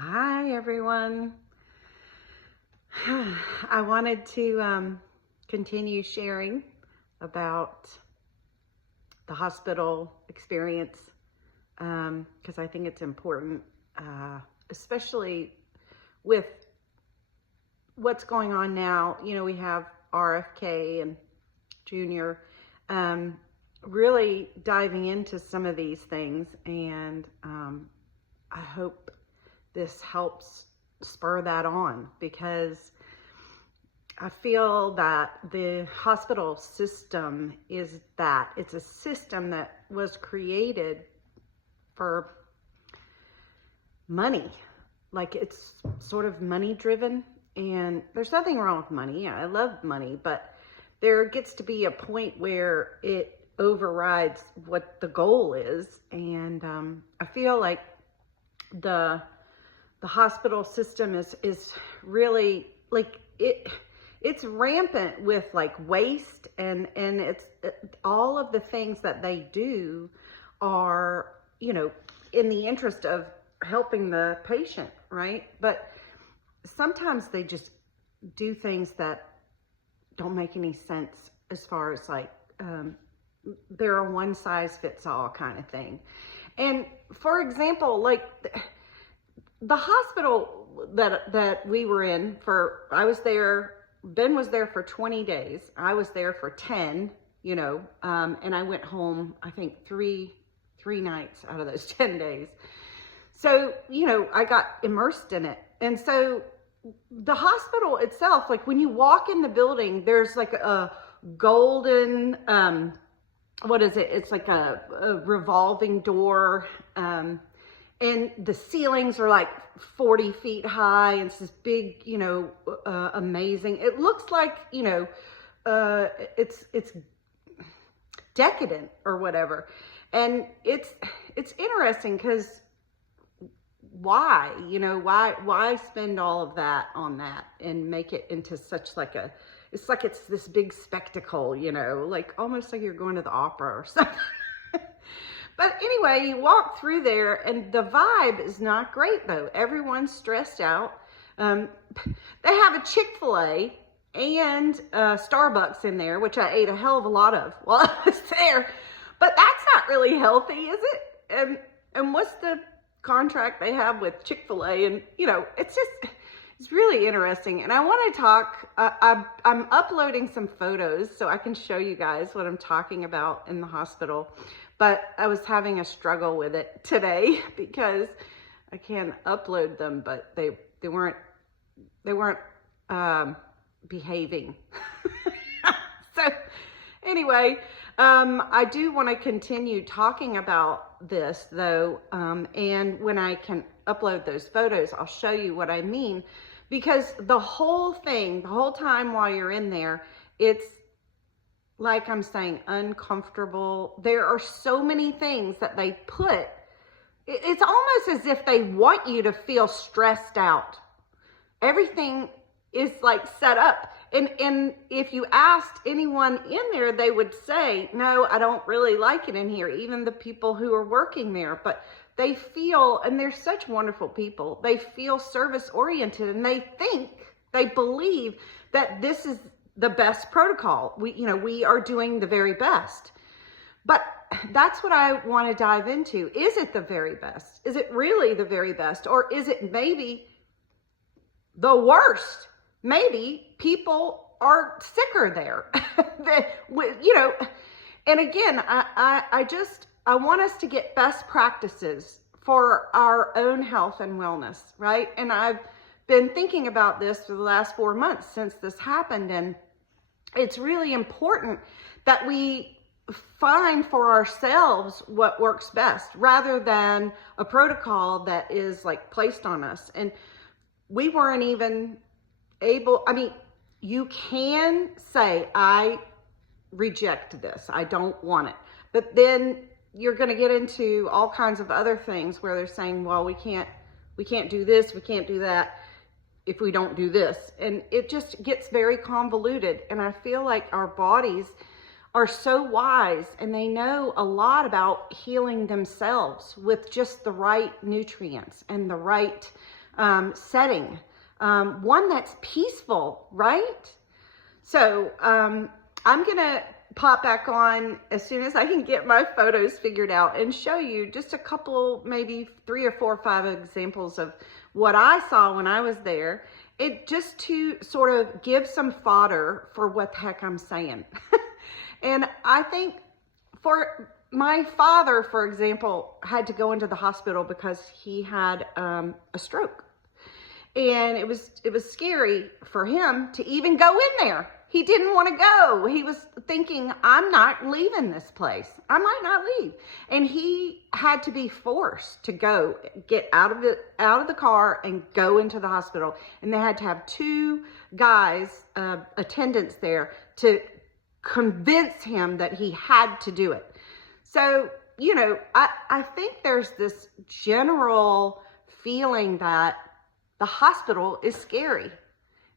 Hi, everyone. I wanted to continue sharing about the hospital experience because I think it's important, especially with what's going on now. You know, we have RFK and Junior really diving into some of these things, and I hope this helps spur that on, because I feel that the hospital system it's a system that was created for money. Like, it's sort of money driven, and there's nothing wrong with money. I love money, but there gets to be a point where it overrides what the goal is. And I feel like the hospital system is really like it's rampant with like waste, and all of the things that they do are, you know, in the interest of helping the patient, right? But sometimes they just do things that don't make any sense, as far as like they're a one size fits all kind of thing. And for example, like the hospital that we were in Ben was there for 20 days. I was there for 10, and I went home, I think three nights out of those 10 days. So, I got immersed in it. And so the hospital itself, like when you walk in the building, there's like a golden, what is it? It's like a revolving door. And the ceilings are like 40 feet high, and it's this big, amazing. It looks like, it's decadent or whatever. And it's interesting because why spend all of that on that and make it into such like it's this big spectacle, like almost like you're going to the opera or something. But anyway, you walk through there, and the vibe is not great, though. Everyone's stressed out. They have a Chick-fil-A and Starbucks in there, which I ate a hell of a lot of while I was there. But that's not really healthy, is it? And what's the contract they have with Chick-fil-A? And, it's really interesting. And I want to talk, I'm uploading some photos so I can show you guys what I'm talking about in the hospital. But I was having a struggle with it today because I can upload them, but they weren't behaving. So anyway, I do want to continue talking about this though. And when I can upload those photos, I'll show you what I mean, because the whole time while you're in there, it's, like I'm saying, uncomfortable. There are so many things that they put. It's almost as if they want you to feel stressed out. Everything is like set up. And if you asked anyone in there, they would say, no, I don't really like it in here. Even the people who are working there, but they feel, and they're such wonderful people, they feel service oriented, and they believe that this is the best protocol. We are doing the very best. But that's what I want to dive into. Is it the very best? Is it really the very best? Or is it maybe the worst? Maybe people are sicker there. And again, I want us to get best practices for our own health and wellness, right? And I've been thinking about this for the last 4 months since this happened, and it's really important that we find for ourselves what works best, rather than a protocol that is like placed on us. And we weren't even able, you can say, I reject this, I don't want it. But then you're going to get into all kinds of other things where they're saying, well, we can't do this, we can't do that if we don't do this. And it just gets very convoluted. And I feel like our bodies are so wise, and they know a lot about healing themselves with just the right nutrients and the right setting, one that's peaceful, right? So I'm gonna pop back on as soon as I can get my photos figured out and show you just a couple, maybe 3 or 4 or 5 examples of what I saw when I was there. It just to sort of give some fodder for what the heck I'm saying. And I think for my father, for example, had to go into the hospital because he had a stroke. And it was scary for him to even go in there. He didn't want to go. He was thinking, I'm not leaving this place. I might not leave. And he had to be forced to go, get out of the car and go into the hospital. And they had to have 2 guys, attendants there, to convince him that he had to do it. So, you know, I think there's this general feeling that the hospital is scary.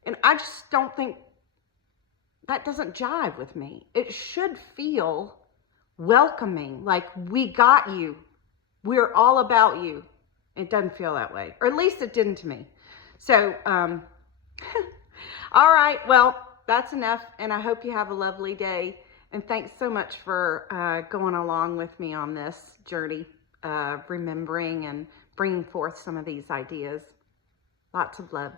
And I just don't think that doesn't jive with me. It should feel welcoming, like we got you. We're all about you. It doesn't feel that way, or at least it didn't to me. So, all right, well, that's enough. And I hope you have a lovely day. And thanks so much for going along with me on this journey, remembering and bringing forth some of these ideas. Lots of love.